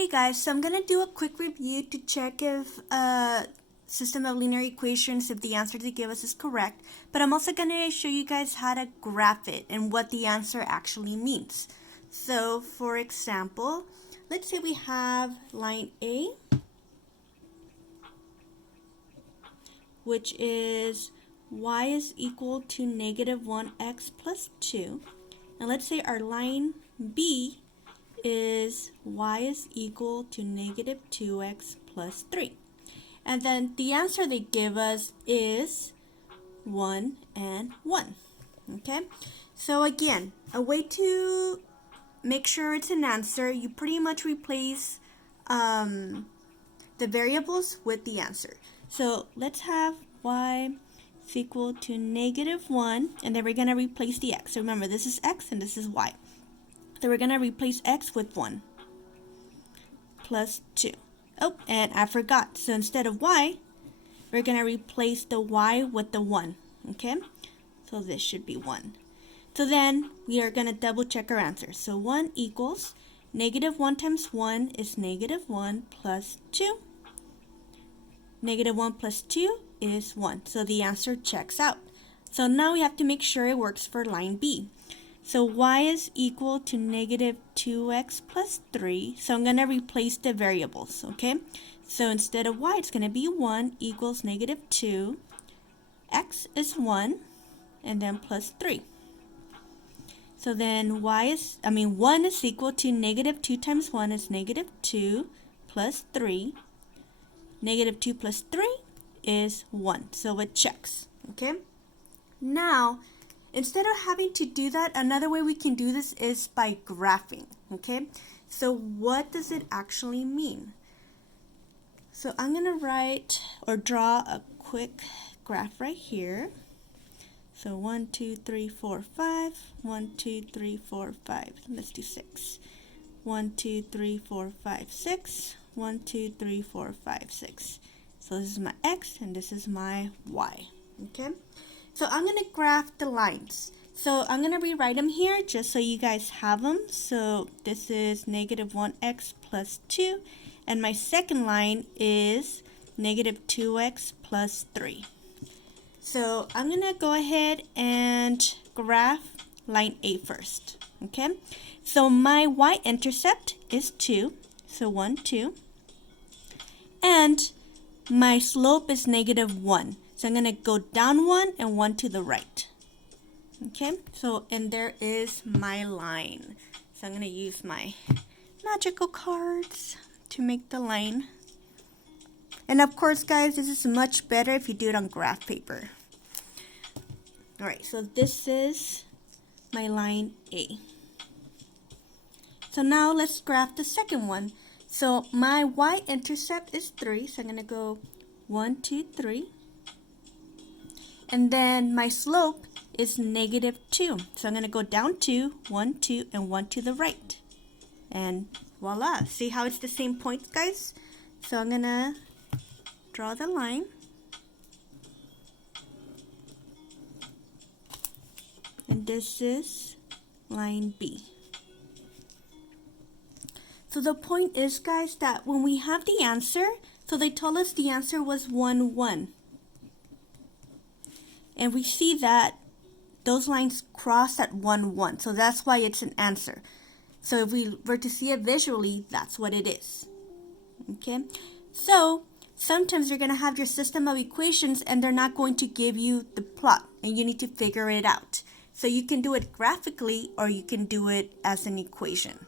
Hey guys, so I'm going to do a quick review to check if a system of linear equations, if the answer they give us is correct, but I'm also going to show you guys how to graph it and what the answer actually means. So for example, let's say we have line A, which is y is equal to negative 1x plus 2, and let's say our line B is y is equal to negative 2x plus 3. And then the answer they give us is 1 and 1. Okay? So again, a way to make sure it's an answer, you pretty much replace the variables with the answer. So let's have y is equal to negative 1, and then we're going to replace the x. So remember, this is x and this is y. So we're going to replace x with 1 plus 2. Oh, and I forgot. So instead of y, we're going to replace the y with the 1. Okay? So this should be 1. So then we are going to double check our answer. So 1 equals negative 1 times 1 is negative 1 plus 2. Negative 1 plus 2 is 1. So the answer checks out. So now we have to make sure it works for line B. So y is equal to negative 2x plus 3. So I'm going to replace the variables, okay? So instead of y, it's going to be 1 equals negative 2. X is 1, and then plus 3. So then 1 is equal to negative 2 times 1 is negative 2 plus 3. Negative 2 plus 3 is 1. So it checks, okay? Now, instead of having to do that, another way we can do this is by graphing, okay? So what does it actually mean? So I'm going to write or draw a quick graph right here. So 1, 2, 3, 4, 5. 1, 2, 3, 4, 5. Let's do 6. 1, 2, 3, 4, 5, 6. 1, 2, 3, 4, 5, 6. So this is my x and this is my y, okay? So I'm going to graph the lines. So I'm going to rewrite them here just so you guys have them. So this is negative 1x plus 2. And my second line is negative 2x plus 3. So I'm going to go ahead and graph line A first. Okay. So my y-intercept is 2. So 1, 2. And my slope is negative 1. So I'm going to go down 1 and 1 to the right. Okay, so and there is my line. So I'm going to use my magical cards to make the line. And of course, guys, this is much better if you do it on graph paper. Alright, so this is my line A. So now let's graph the second one. So my y-intercept is 3. So I'm going to go 1, 2, 3. And then my slope is negative 2. So I'm going to go down 2, 1, 2, and 1 to the right. And voila. See how it's the same points, guys? So I'm going to draw the line. And this is line B. So the point is, guys, that when we have the answer, so they told us the answer was 1, 1. And we see that those lines cross at 1, 1. So that's why it's an answer. So if we were to see it visually, that's what it is. Okay? So sometimes you're going to have your system of equations and they're not going to give you the plot. And you need to figure it out. So you can do it graphically or you can do it as an equation.